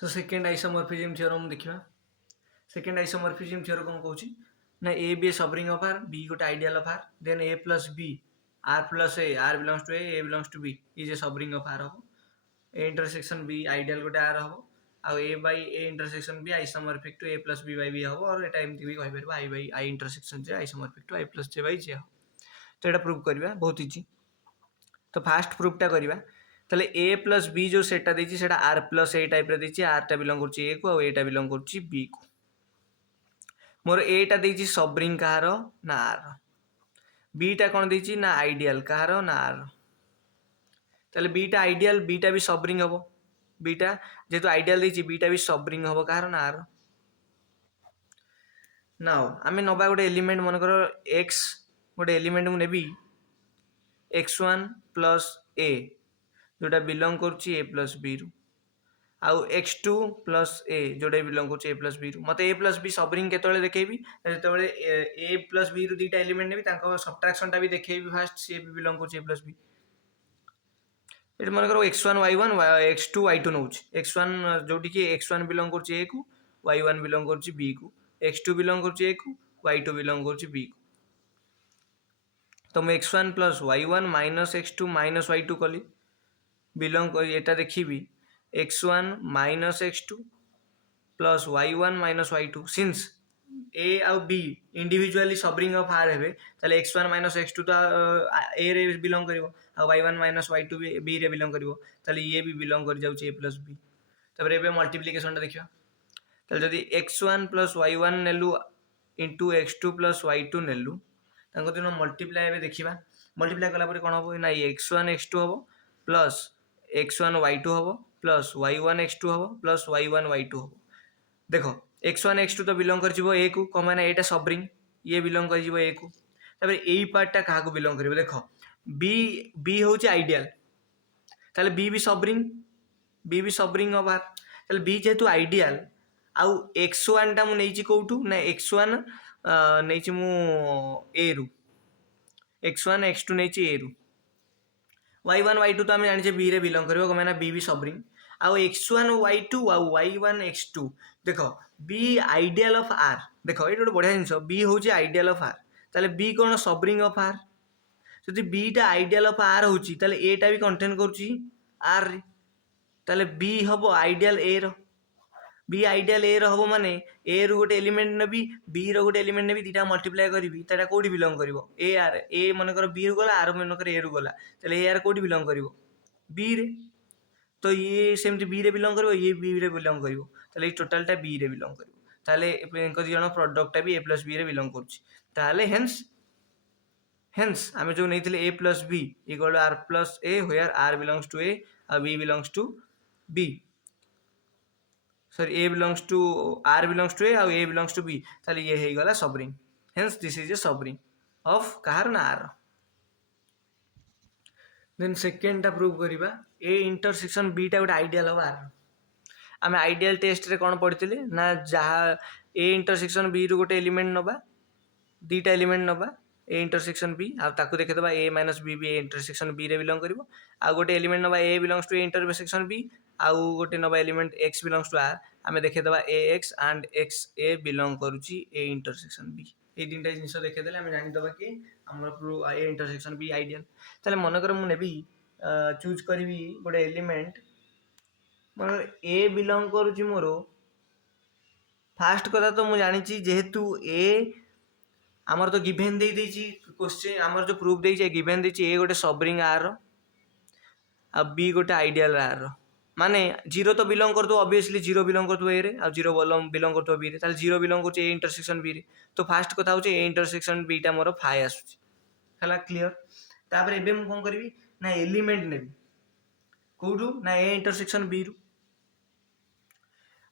तो second isomorphism theorem देखिबा। Second isomorphism theorem कौन कहूँ ना A B subring of R, B गोटे ideal of R, then A plus B R plus A, R belongs to A belongs to B is a subring of R हम। A intersection B ideal गोटे R हम, आउ A by A intersection B isomorphic to A plus B by B हम, और एटा एमती भी कहि परबा I by I intersection J isomorphic to I plus J by J हम। तो एटा प्रूव करबा बहुत इजी। तो फास्ट प्रूफटा करबा ताले ए प्लस बी जो सेटा देछि सेटा आर प्लस ए टाइप रे देछि, आर टा बिलोंग करछि ए को, और ए टा बिलोंग करछि बी को। मोर ए टा देछि सबरिंग कहार ना आर, बी टा कोन देछि ना आइडियल कहार ना आर। ताले बी टा आइडियल, बी टा भी सबरिंग हबो, बी टा जेतु आइडियल देछि बी टा भी सबरिंग हबो कहार ना आर। नाउ आमे नबा गोटे एलिमेंट मन करो x, गोटे एलिमेंट मु नेबी x1 प्लस ए जोटा बिलोंग करछि ए प्लस बी रु, आउ x2 प्लस ए जोटा बिलोंग करछि ए प्लस बी रु। मते ए प्लस बी सबरिंग केतळे देखेबी जेतळे ए प्लस बी रु दीटा एलिमेंट नेबी तांको सबट्रैक्शन टा भी देखेबी फास्ट, सी भी बिलोंग करछि ए प्लस बी। एट मन करो x1 y1 x2 y2 नउछि, x1 जोटी कि x1 बिलोंग करछि ए को, y1 बिलोंग करछि बी को, x2 बिलोंग करछि ए को, y2 बिलोंग करछि बी को। तो मैं x1 plus y1 minus x2 minus y2 कली बिलोंग कर एटा देखिबी x1 minus x2 plus y1 minus y2 since A आउ B individually subring of R हेबे ताले x1 माइनस x2 तो ए रे बिलोंग करिवो, आ y1 माइनस y2 बी रे बिलोंग करिवो, ताले ये भी बिलोंग कर जाउची ए प्लस बी। तबरे एबे मल्टीप्लिकेशन टा देखिबा। ताले जदी x1 प्लस y1 नेलु इनटू x2 प्लस y2 नेलु तांको दिन मल्टीप्लाई एबे देखिबा। मल्टीप्लाई कला परे कोन हबो ना x1 x2 हबो प्लस x1 y2 हबो प्लस y1 x2 हबो प्लस y1 y2 हबो। देखो x1 x2 तो बिलोंग कर जिवो a को, कम ना एटा सबरिंग, ये बिलोंग कर जिवो a को। तबरे एई पार्ट टा काहा को बिलोंग करिवो देखो b, b होची आइडियल, ताले b भी सबरिंग ऑफ आर, ताले b जेतु आइडियल आउ x1 टा मु नेइची कोउठू ना x1 नेइची मु a रु, x1 x2 नेइची a रु, y1 y2 तो आम जाने बी रे बिलोंग करिवो, कम ना बी भी सबरिंग, आउ x1 y2 आउ y1 x2 देखो बी आइडियल ऑफ आर। देखो ये गोटे बढ़िया जिनस, बी होची आइडियल ऑफ आर, ताले बी कोन सबरिंग ऑफ आर। जदि बी टा आइडियल ऑफ आर होची ताले ए टा भी कंटेन करची आर रे, ताले बी हबो आइडियल ए रो, बी आइडियल ए रो हबो माने ए रु गोटे एलिमेंट नेबी बी रो गोटे एलिमेंट नेबी दीटा मल्टीप्लाई करबी ताटा कोडी बिलोंग करिवो ए आर, ए मन कर बी रु गला आर मन कर ए रु गला, ताले ए आर कोडी बिलोंग करिवो बी रे। तो ये सेमती बी रे बिलोंग करिवो, ये बी रे बिलोंग करिवो, ताले ए टोटल टा बी रे बिलोंग करिवो, ताले एनको दी जण प्रोडक्ट टा भी ए प्लस बी रे बिलोंग करछि। ताले हेंस आमे जो नेइथिले A plus B equal to R plus A where R belongs to A और B belongs to B, sorry A belongs to R belongs to A और ए बिलोंग्स टू बी, ताले ये हे गला subring. Hence this is a subring of कहार ना are. Then second टा prove करिबा ए intersection B टा गोटे आइडियल ऑफ आर। आमे आइडियल टेस्ट रे कोन पढिथिले ना जहा ए इंटरसेक्शन बी रु गोटे एलिमेंट नबा, दीटा एलिमेंट नबा ए इंटरसेक्शन बी, आ ताकू देखे दबा ए माइनस बी भी ए इंटरसेक्शन बी रे बिलोंग करिवो, आ गोटे एलिमेंट नबा A belongs to A intersection B, आउ गोटे नबा element x belongs to R, आमे देखे दबा A x and x a belong करूची ए इंटरसेक्शन बी। ए तीनटा जिनिस देखे देले आमे जानि दबा कि हमर प्रूव ए इंटरसेक्शन बी आइडियल। ताले मन कर मु नेबी चूज करबी गोटे एलिमेंट मन ए बिलोंग करूची मोरो, फास्ट कथा तो मु जानिची जेहेतु ए आमर तो गिवन दे देछि क्वेश्चन, आमर जो प्रूफ देछि गिवन देछि ए गोटे सबरिंग आर रो आ बी गोटे आइडियल आर रो, माने जीरो तो बिलोंग करतो ऑब्वियसली जीरो बिलोंग करतो ए रे आ जीरो बिलोंग करतो बी रे, ताले जीरो बिलोंग करछ ए इंटरसेक्शन बी रे। तो फास्ट कथा होछि ए इंटरसेक्शन बी टा मोर फाइ आसुछि, हला क्लियर। तापर एबे मु कोन करबी ना एलिमेंट नेबी कोडू ना ए इंटरसेक्शन बी रु,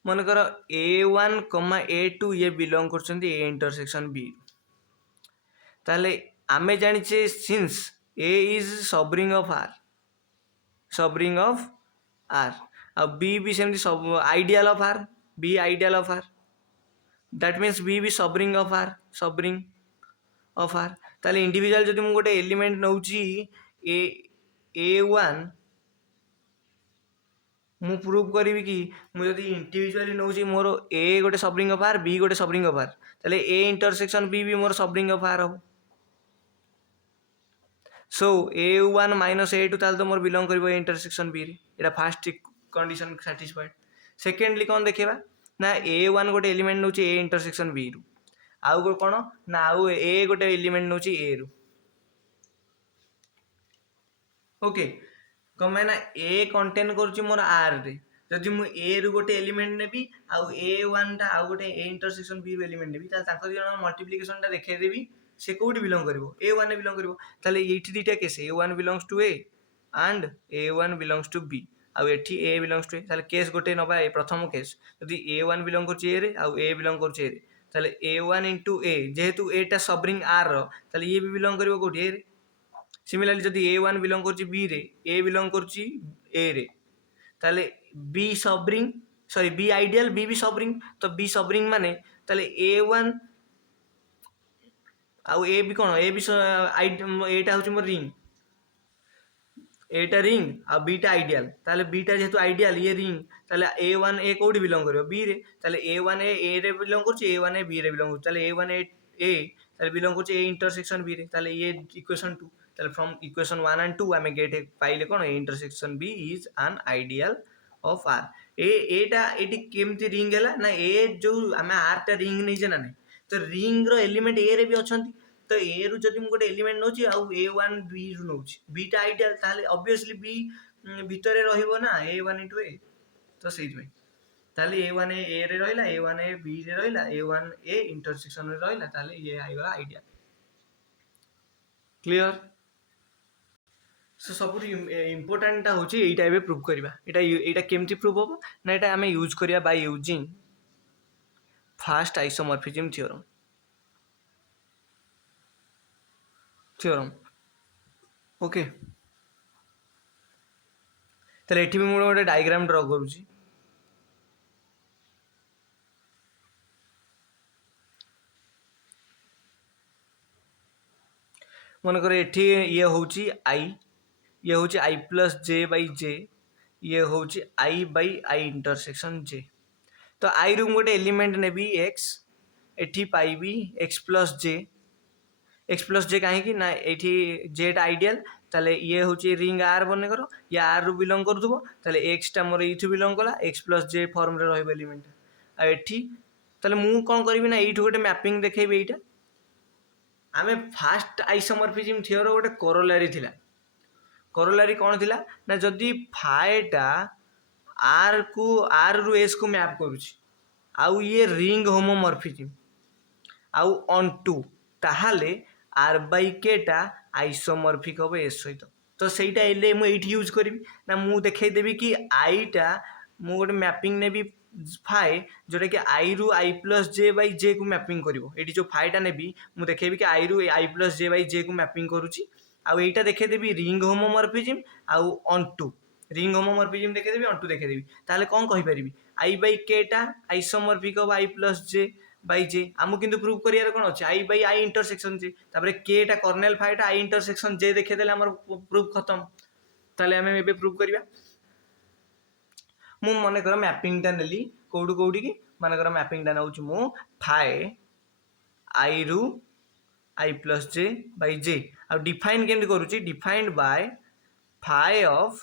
मन कर a1 a2 ये बिलोंग करछन्ती ए इंटरसेक्शन बी, ताले आमे जानिछे since A is subring of R, subring of R, आ बी भी सेमती sub ideal of R, B ideal of R, that means B भी subring of R, subring of R. ताले individual जदि मु गोटे एलिमेंट नउची ए a1 ମୁଁ ପ୍ରୁଭ୍ କରିବି କି ମୁଁ ଯଦି ଇଣ୍ଡିଭିଜୁଆଲି ନେଉଛି ମୋର ଏ ଗୋଟେ ସବରିଙ୍ଗ ଅଫ୍ ଆର୍, ବି ଗୋଟେ ସବରିଙ୍ଗ ଅଫ୍ ଆର୍, ତାହେଲେ ଏ ଇଣ୍ଟରସେକ୍ସନ୍ ବି ମୋର ସବରିଙ୍ଗ ଅଫ୍ ଆର୍ ହେବ। ସୋ A1 ମାଇନସ୍ A2 ତାହେଲେ ତ ମୋର ବିଲଙ୍ଗ କରିବ ଏ ଇଣ୍ଟରସେକ୍ସନ୍ ବିରେ। ଏଇଟା ଫାର୍ଷ୍ଟ କଣ୍ଡିସନ୍ ସାଟିସ୍ଫାଏଡ୍। ସେକେଣ୍ଡଲି କ'ଣ ଦେଖେଇବା ନା A1 ଗୋଟେ ଏଲିମେଣ୍ଟ ନେଉଛି ଏ ଇଣ୍ଟରସେକ୍ସନ୍ ବିରୁ, ଆଉ ଗୋଟେ କ'ଣ ନା ଆଉ ଏ ଗୋଟେ ଏଲିମେଣ୍ଟ ନେଉଛି ଏରୁ। ଓକେ, କ'ଣ ପାଇଁ ନା ଏ କଣ୍ଟେନ୍ କରୁଛି ମୋର ଆର୍ରେ। ଯଦି ମୁଁ ଏ ରୁ ଗୋଟେ ଏଲିମେଣ୍ଟ ନେବି ଆଉ A1ଟା ଆଉ ଗୋଟେ ଏ ଇଣ୍ଟରସେକ୍ସନ୍ ବି ରୁ ଏଲିମେଣ୍ଟ ନେବି, ତାହେଲେ ତାଙ୍କ ଦୁଇ ଜଣଙ୍କ ମଲ୍ଟିପ୍ଲିକେସନଟା ଦେଖେଇଦେବି ସେ କୋଉଠି ବିଲଙ୍ଗ କରିବ, A1 ରେ ବିଲଙ୍ଗ କରିବ। ତାହେଲେ ଏଇଠି ଦୁଇଟା case, A1 belongs to A and A1 belongs to B, ଆଉ ଏଠି ଏ ବିଲଙ୍ଗସ୍ ଟୁ ଏ। ତାହେଲେ କେସ୍ ଗୋଟେ ନେବା ପ୍ରଥମ କେସ୍, ଯଦି A1 ବିଲଙ୍ଗ କରୁଛି ଏ ରେ ଆଉ ଏ ବିଲଙ୍ଗ କରୁଛି ଏ ରେ, ତାହେଲେ A1 ଇଣ୍ଟୁ ଏ, ଯେହେତୁ ଏଟା ସବରିଙ୍ଗ ଆର୍ ର, ତାହେଲେ ଇଏ ବି ବିଲଙ୍ଗ କରିବ କୋଉଠି, ଏ ରେ। ସିମିଲାରଲି ଯଦି A1 ବିଲଙ୍ଗ କରୁଛି ବି ରେ, ଏ ବିଲଙ୍ଗ କରୁଛି ଏ ରେ, ତାହେଲେ ବି ସବରିଙ୍ଗ ସରି ବି ଆଇଡିଆଲ, ବି ସବରିଙ୍ଗ, ତ ବି ସବରିଙ୍ଗ ମାନେ ତାହେଲେ A1 ଆଉ ଏ ବି କ'ଣ, ଏ ବି ଏଇଟା ହେଉଛି ମୋର ରିଙ୍ଗ, ଏଇଟା ରିଙ୍ଗ ଆଉ ବିଟା ଆଇଡିଆଲ। ତାହେଲେ ବିଟା ଯେହେତୁ ଆଇଡିଆଲ, ଇଏ ରିଙ୍ଗ, ତାହେଲେ A1 ଏ କୋଉଠି ବିଲଙ୍ଗ କରିବ, ବି ରେ। ତାହେଲେ A1 ଏ ରେ ବିଲଙ୍ଗ କରୁଛି, A1 ଏ ବି ରେ ବିଲଙ୍ଗ କରୁଛି, ତାହେଲେ A1 ଏ ତାହେଲେ ବିଲଙ୍ଗ କରୁଛି ଏ ଇଣ୍ଟରସେକ୍ସନ ବି ରେ। ତାହେଲେ ଇଏ ଇକ୍वेସନ 2, ତାହେଲେ ଫ୍ରମ୍ ଇକ୍वेସନ 1 and 2 ଆମେ ଗେଟ୍ ପାଇଲେ କ'ଣ, ଏ ଇଣ୍ଟରସେକ୍ସନ ବି ଇଜ ଆନ୍ ଆଇଡିଆଲ ଅଫ ଆର୍। ଏଇଟା ଏଇଠି କେମିତି ରିଙ୍ଗ ହେଲା ନା, ଏ ଯୋଉ ଆମେ ଆର୍ ଟା ରିଙ୍ଗ ନେଇଛେ ନା ନାଇଁ, ତ ରିଙ୍ଗ ର ଏଲିମେଣ୍ଟ ଏ ରେ ବି ଅଛନ୍ତି। ତ ଏ ରୁ ଯଦି ମୁଁ ଗୋଟେ ଏଲିମେଣ୍ଟ ନେଉଛି ଆଉ A1 ବି ରୁ ନେଉଛି, ବିଟା ଆଇଡିଆଲ, ତାହେଲେ ଅବଭିୟସଲି ବି ଭିତରେ ରହିବ ନା A1 ଇଣ୍ଟୁ ଏ, ତ ସେଇଥିପାଇଁ। ତାହେଲେ A1 ଏ ରେ ରହିଲା, A1 ଏ ବି ରେ ରହିଲା, A1 ଏ ଇଣ୍ଟରସେକ୍ସନ ରେ ରହିଲା, ତାହେଲେ ଇଏ ହେଇଗଲା ଆଇଡିଆଲ। କ୍ଲିୟର? ସବୁଠୁ ଇମ୍ପୋର୍ଟାଣ୍ଟଟା ହେଉଛି ଏଇଟା ଏବେ ପ୍ରୁଭ୍ କରିବା। ଏଇଟା କେମିତି ପ୍ରୁଭ୍ ହେବ ନା, ଏଇଟା ଆମେ ୟୁଜ୍ କରିବା by using first isomorphism theorem. Okay, ତାହେଲେ ଏଠି ବି ମୁଁ ଗୋଟେ ଡାଇଗ୍ରାମ ଡ୍ର କରୁଛି। ମନେକର ଏଠି ଇଏ ହେଉଛି ଆଇ, ଇଏ ହେଉଛି ଆଇ ପ୍ଲସ୍ ଜେ ବାଇ ଜେ, ଇଏ ହେଉଛି ଆଇ ବାଇ ଆଇ ଇଣ୍ଟରସେକ୍ସନ୍ ଜେ। ତ ଆଇରୁ ମୁଁ ଗୋଟେ ଏଲିମେଣ୍ଟ ନେବି ଏକ୍ସ, ଏଠି ପାଇବି ଏକ୍ସ ପ୍ଲସ୍ ଜେ କାହିଁକି ନା ଏଇଠି ଜେଟା ଆଇଡିଆଲ, ତାହେଲେ ଇଏ ହେଉଛି ରିଙ୍ଗ ଆର୍ ମନେକର, ଇଏ ଆର୍ ରୁ ବିଲଙ୍ଗ କରୁଥିବ, ତାହେଲେ ଏକ୍ସଟା ମୋର ଏଇଠୁ ବିଲଙ୍ଗ କଲା, ଏକ୍ସ ପ୍ଲସ୍ ଜେ ଫର୍ମରେ ରହିବ ଏଲିମେଣ୍ଟ। ଆଉ ଏଠି ତାହେଲେ ମୁଁ କ'ଣ କରିବି ନା, ଏଇଠୁ ଗୋଟେ ମ୍ୟାପିଂ ଦେଖେଇବି। ଏଇଟା ଆମେ ଫାଷ୍ଟ ଆଇସୋମର୍ଫିଜମ୍ ଥିଓର ଗୋଟେ କୋରୋଲାରୀ ଥିଲା। କୋରୋଲାରୀ କ'ଣ ଥିଲା ନା, ଯଦି ଫାଏଟା ଆର୍ ରୁ ଏସ୍ କୁ ମ୍ୟାପ୍ କରୁଛି ଆଉ ଇଏ ରିଙ୍ଗ ହୋମୋମର୍ଫିଜମ୍ ଆଉ ଅନ୍ ଟୁ, ତାହେଲେ ଆର୍ ବାଇ କେଟା ଆଇସୋମର୍ଫିକ୍ ହେବ ଏସ୍ ସହିତ। ତ ସେଇଟା ହେଲେ ମୁଁ ଏଇଠି ୟୁଜ୍ କରିବି ନା, ମୁଁ ଦେଖେଇଦେବି କି ଆଇଟା ମୁଁ ଗୋଟେ ମ୍ୟାପିଂ ନେବି ଫାଏ, ଯୋଉଟାକି ଆଇ ରୁ I plus J by J କୁ ମ୍ୟାପିଂ କରିବ। ଏଇଠି ଯୋଉ ଫାଏଟା ନେବି ମୁଁ ଦେଖେଇବି କି ଆଇ ରୁ I plus J by J କୁ ମ୍ୟାପିଂ କରୁଛି, ଆଉ ଏଇଟା ଦେଖେଇଦେବି ରିଙ୍ଗ ହୋମୋମର୍ଫିଜମ୍ ଆଉ ଅନ୍ ଟୁ, ରିଙ୍ଗ ହୋମୋମର୍ଫିଜମ୍ ଦେଖେଇଦେବି, ଅନ୍ ଟୁ ଦେଖେଇଦେବି। ତାହେଲେ କ'ଣ କହିପାରିବି, ଆଇ ବାଇ କେଟା isomorphic of I plus J by J. ଆମକୁ କିନ୍ତୁ ପ୍ରୁଭ୍ କରିବାର କ'ଣ ଅଛି, I by I intersection J, ତାପରେ କେଟା କର୍ନେଲ ଫାଏଟା ଆଇ ଇଣ୍ଟରସେକ୍ସନ୍ ଜେ ଦେଖେଇଦେଲେ ଆମର ପ୍ରୁଭ୍ ଖତମ। ତାହେଲେ ଆମେ ଏବେ ପ୍ରୁଭ୍ କରିବା। ମୁଁ ମନେକର ମ୍ୟାପିଂଟା ନେଲି କୋଉଠିକି, ମନେକର ମ୍ୟାପିଂଟା ନେଉଛି ମୁଁ ଫାଏ ଆଇ ରୁ ଆଇ ପ୍ଲସ୍ ଜେ ବାଇ ଜେ, ଆଉ ଡିଫାଇନ୍ କେମିତି କରୁଛି, ଡିଫାଇନ୍ଡ ବାय ଫାଏ ଅଫ୍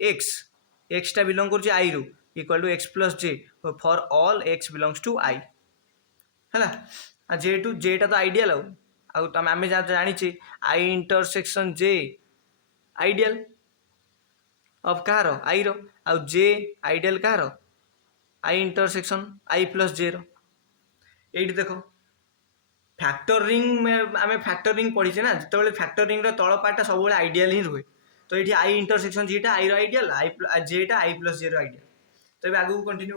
ଏକ୍ସଟା ବିଲଙ୍ଗ କରୁଛି ଆଇ ରୁ, equal to x plus J for all x belongs to I ହେଲା। ଆଉ ଯେହେତୁ ଜେଟା ତ ଆଇଡିଆଲ, ଆଉ ଆମେ ଜାଣିଛେ I intersection J ideal of କାହାର, ଆଇର, ଆଉ ଜେ ଆଇଡିଆଲ କାହାର, I intersection I plus J ର। ଏଇଠି ଦେଖ ଫ୍ୟାକ୍ଟର ରିଙ୍ଗ, ଆମେ ଫ୍ୟାକ୍ଟର ରିଙ୍ଗ ପଢିଛେ ନା, ଯେତେବେଳେ ଫ୍ୟାକ୍ଟର ରିଙ୍ଗର ତଳ ପାର୍ଟଟା ସବୁବେଳେ ଆଇଡିଆଲ ହିଁ ରୁହେ। ତ ଏଇଠି ଆଇ ଇଣ୍ଟରସେକ୍ସନ୍ ଜେଟା ଆଇର ଆଇଡିଆଲ, ଜେଟା ଆଇ ପ୍ଲସ୍ ଜେ ର ଆଇଡିଆଲ। ତ ଏବେ ଆଗକୁ କଣ୍ଟିନ୍ୟೂ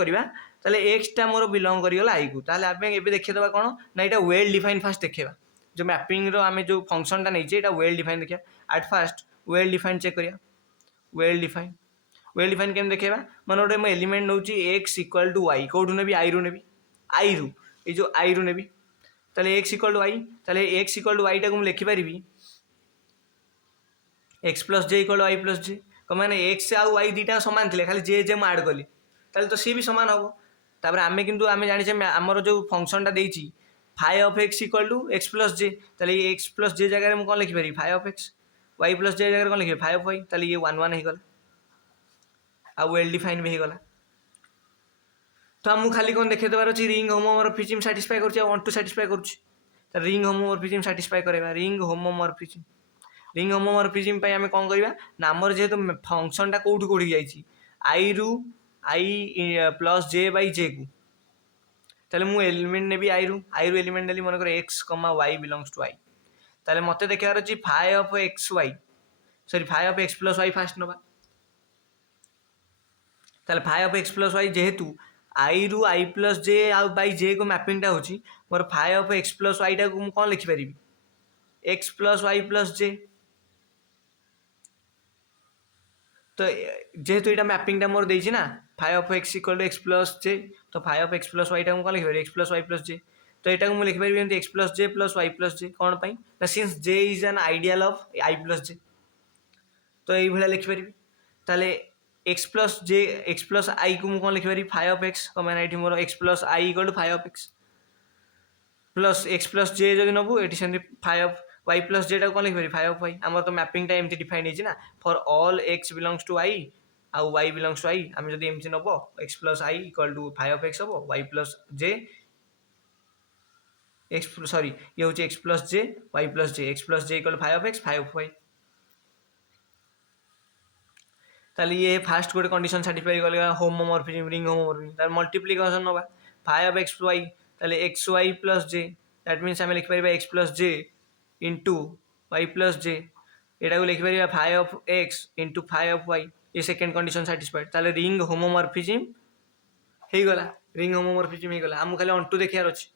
କରିବା। ତାହେଲେ ଏକ୍ସଟା ମୋର ବିଲଙ୍ଗ କରିଗଲା ଆଇକୁ, ତାହେଲେ ଆମେ ଏବେ ଦେଖେଇଦେବା କ'ଣ ନା, ଏଇଟା ୱେଲ୍ ଡିଫାଇନ୍ ଫାଷ୍ଟ ଦେଖେଇବା। ଯେଉଁ ମ୍ୟାପିଂର ଆମେ ଯେଉଁ ଫଙ୍କସନଟା ନେଇଛେ ଏଇଟା ୱେଲ୍ ଡିଫାଇନ୍ ଦେଖିବା। At first well define check କରିବା। ୱେଲ୍ ଡିଫାଇନ୍ କେମିତି ଦେଖେଇବା, ମାନେ ଗୋଟେ ମୁଁ ଏଲିମେଣ୍ଟ ନେଉଛି ଏକ୍ସ ଇକ୍ୱାଲ୍ ଟୁ ୱାଇ, କେଉଁଠୁ ନେବି, ଆଇରୁ ନେବି, ଆଇରୁ ଏଇ ଯେଉଁ ଆଇରୁ ନେବି। ତାହେଲେ ଏକ୍ସ ଇକ୍ୱାଲ୍ ଟୁ ୱାଇ, ତାହେଲେ ଏକ୍ସ ଇକ୍ୱାଲ୍ ଟୁ ୱାଇଟାକୁ ମୁଁ ଲେଖିପାରିବି x plus J equal to y plus J. मैंने एक्स आउ वाई दुटा सामान थे खाली जे जे मैं आड कली ताले तो सी भी सामान हम तापर आमे किंतु आमे जानिछे आमर जो फंक्शनटा देइछि phi of x equal to x plus J ताले ये एक्स प्लस जे जगह में कौन लिखि पारि phi of x y plus J जगह कौन लिखि फाइ ऑफ वाई ताले ये 1 1 हो गला आ वेल डिफाइन भी हो गला। तो आमको खाली कौन देखे देवार अछि रिंग होमोमॉर्फिज्म सैटिस्फाई करछि 1 2 सैटिस्फाई करछि त रिंग होमोमॉर्फिज्म सैटिस्फाई करेबा रिंग होमोमॉर्फिज्म पे आमे कौन करबा ना हमर जेहेतु फंक्शनटा कोउठ कोठी जाइछि आई रु आई प्लस जे बाई जे को ताले मु एलिमेंट नेबी आई रु एलिमेंट नेली मन कर एक्स कमा वाई बिलोंग्स टू आई ताले मते देखार अछि phi of x y sorry phi of x plus y first नबा ताले phi of x plus y जेहेतु आई रु आई प्लस जे आउ बाई जे को मैपिंगटा होछि मोर phi of x plus y टा को मु कोन लिखि परिबी x plus y plus J तो जेहेतु यहाँ मैपिंगटा मोर देछि ना phi of x equal to x plus J तो phi of x plus y टा कौन लिखि x plus y plus J तो यहाँ मुझे लिखिपारि x plus J plus y plus J कौन पाई ना since J is an ideal of I plus J तो ये भाया लिखिपारि ताले एक्स प्लस आई को मुझे कौन लिखिपारि फाइ ऑफ एक्स कम ये मोर x plus I equal to phi of x plus J जब नबू ये सेमती फाइ ऑफ वाई प्लस जेटा कौन लिखिपारि फाइ ऑफ वाई आमर तो मैपिंगटा एमती डिफाइन होइछि ना for all x belongs to I आउ वाई बिलोंग्स टू आई आम जब एमती नब x plus I equal to phi of x हम y plus J x sorry ये हूँ x plus J y plus J x plus J equal to phi of y ताले ये first गोटे कंडीशन सैटिस्फाई करेगा होमोमॉर्फिज्म रिंग होमोमॉर्फिज्म तार multiplication नबा phi of x y ताले x y plus J that means आम लिखिपर x plus J into y plus J यहाँ को लिखिपर phi of x into phi of y ये सेकेंड कंडीशन सैटिस्फाइड ताले रिंग होमोमॉर्फिज्म हो गला रिंग होमोमॉर्फिज्म हो गला आमको खाली अंटू देखार अच्छे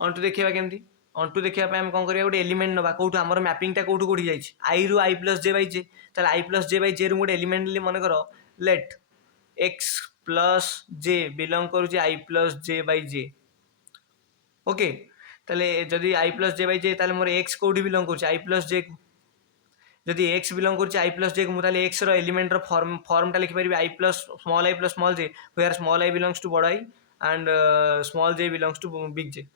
अंटू देखा केमती अंटू देखा आम कौन करिया गोटे एलिमेंट नबा कौटू आमर मैपिंगटा कौटू कौटी जाइए आई रु आई प्लस जे बाई जे ताले आई प्लस जे बाई जे रु गोटे एलिमेंट मन कर let x plus J belong करुचे I plus J by J okay ताले जदि आई प्लस जे बाई जे ताले मोर एक्स कौटी बिलोंग करुचे आई प्लस जे को जदि एक्स बिलोंग करुचे आई प्लस जे को मुझे एक्स एलिमेंट फॉर्मटा लिखिपारि I plus small J where small I belongs to बड़ I and small J belongs to big J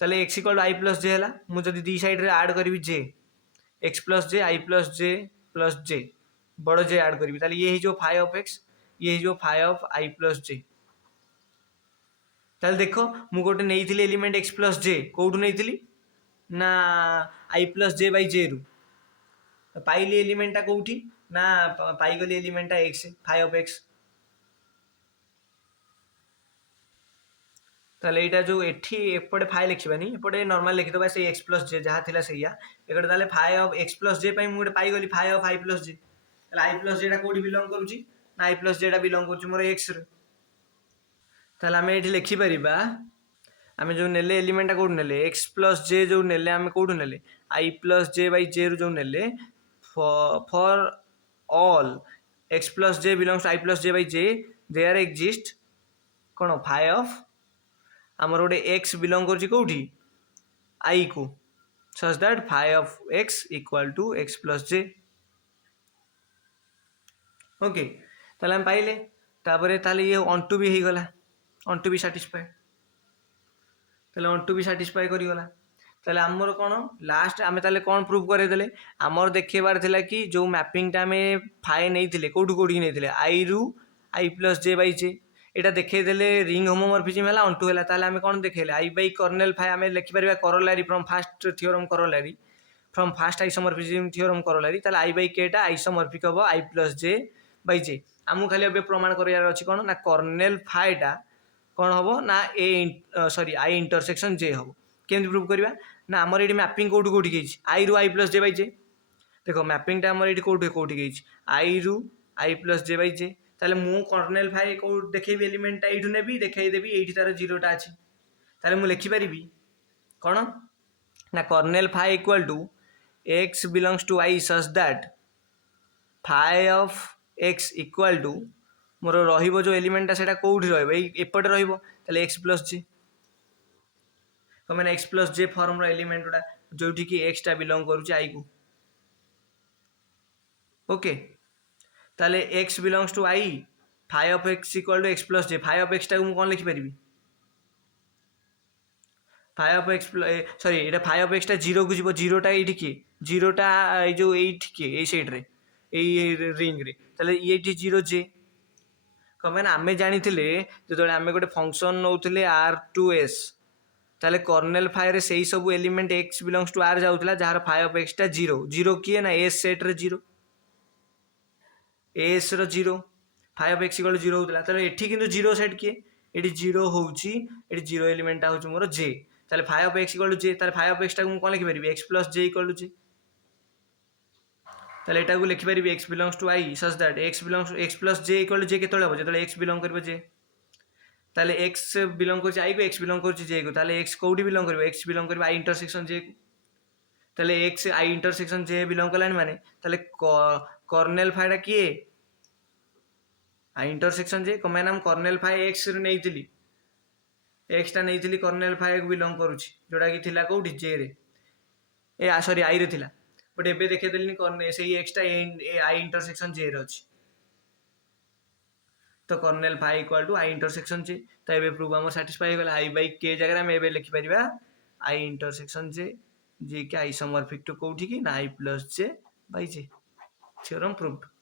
ताले x equal I plus J है मुझे दी साइड रे आड करी J x plus J I plus J बड़ J आड करी ताले ये जो फाइ ऑफ एक्स ये जो phi of I plus J ताले देखो मु गोटे नहीं एलिमेंट एक्स प्लस जे कौटू नहीं ना आई प्लस जे बाई जे रु पाइली एलिमेंटा कौटी ना पाइगली एलिमेंटा एक्स फाइ ऑफ एक्स ताले यहाँ जो एपटे फाइ लिखानी एपटे नॉर्मल लिखिदबा से एक्स प्लस जे जहाँ थिला सैया एपटे ताले phi of x plus J मुझे पाइगली phi of I plus J I plus जेटा कौटी बिलोंग करुच्ची ना आई प्लस जेटा बिलोंग करुच्ची मोर एक्स रे ताले आमे एठी लिखि परिबा आमे जो नेले एलिमेंटा कौट नेले एक्स प्लस जे जो नेले आमे कौटू नेले आई प्लस जे बाई जे रु जो नेले for all x plus J belongs to I plus J by J there exist कौन फाइ ऑफ आमर गोटे एक्स बिलोंग करुच्ची कौटी आई को such that phi of x equal to x plus J okay ताले हम पाइले तापरे ताले ये अंटू भी हो गला अंटू भी सैटिस्फाई ताले अंटू भी सैटिस्फाई करी गला ताले आमर कौन लास्ट आमे ताले कौन प्रूव करेदेले आमर देखेबार थिला कि जो मैपिंगटा आमे फाइ नहीं कौटू कौटी नहीं आई रु आई प्लस जे बाई जे यहाँ देखेदेले रिंग होमोमॉर्फिज्म है अंटू है ताले आमे कौन देखेले आई बाई कर्नेल फाइ आमे लिखिपर corollary from first theorem corollary from first isomorphism theorem corollary ताले आई बाई केटा आइसोमॉर्फिक हम आई प्लस जे बाई जे आमको खाली अब प्रमाण करार अच्छी कौन ना कर्नेल फाइटा कौन हम ना ए सॉरी आई इंटरसेक्शन जे हम केमती प्रूव करवा ना आमर ये मैपिंग कौटू कौटी गई आई रु आई प्लस जे बाई जे देखो मैपिंगटा आमर ये कौटू कौटी गई आई रु आई प्लस जे बाई जे ताले मु कर्नेल फाइ को देखेबी एलिमेंटा ये नेबी देखदेवी ये तार जीरोटा अच्छी ताले मु लिखिपारि कौन ना kernel phi equal to x belongs to I such that phi of x equal to मोर रहिबो जो एलिमेंटा सेटा कोउठी रहइबो एपटे रहइबो ताले एक्स प्लस जे तो मैंने एक्स प्लस जे फॉर्म रो एलिमेंट टा जोठी कि एक्स टा बिलोंग करूची आई को ओके ताले x belongs to i phi of x equal to x plus J phi of x टाको मु कौन लिखिपारि फाइ ऑफ x सॉरी एटा फाइ ऑफ x टा जीरो को जीवो जीरोटा ये किए जीरोटा जो एट किए ये सैड रे ये रिंग रे ताले ये जीरो जे कमें आमे जानी जो आमे गोटे फंक्शन नौले r2s ताले कर्नेल फाइ रे सही सब element x belongs to r जाउतला जार फाइ ऑफ x टा जीरो जीरो किए ना s सेट रे जीरो एस रो zero phi of x equal zero होता ताले एठी किंतु जीरो सेट किए एठी जीरो होउची एठी जीरो एलिमेंट टा होउची मोर j ताले phi of x equal j ताले फाइ ऑफ x टा को कोन लिखि परिबी x plus j equal j ताले एटा को लिखि परिबी x belongs to i such that x plus j equal j केतले हो जेतले x बिलोंग करबो j ताले x बिलोंग कर i को x बिलोंग कर j को ताले x कोडी बिलोंग करबो x बिलोंग करबो i इंटरसेक्शन j को ताले x i intersection j belong करलानी माने ताले कर्नेल फाइडा किए आई इंटरसेक्शन जे कमें नाम कर्नेल फाइ एक्स रे नहीं एक्स टा नहीं कर्नेल फाइ को बिलोंग करुच्ची जोटा कि थिला कोठी जे रे ए सॉरी आई रे थिला बट एबे देखे देलिनी कर्नेल से एक्स टा आई इंटरसेक्शन जे रे अछि तो kernel phi equal to I intersection J तो एबे प्रूफ हमर सैटिस्फाई हो गला आई बाय के जगह में एबे लिखि परिबा आई इंटरसेक्शन जे जे के आइसोमॉर्फिक टू कोठी की ना I plus J by J theorem proved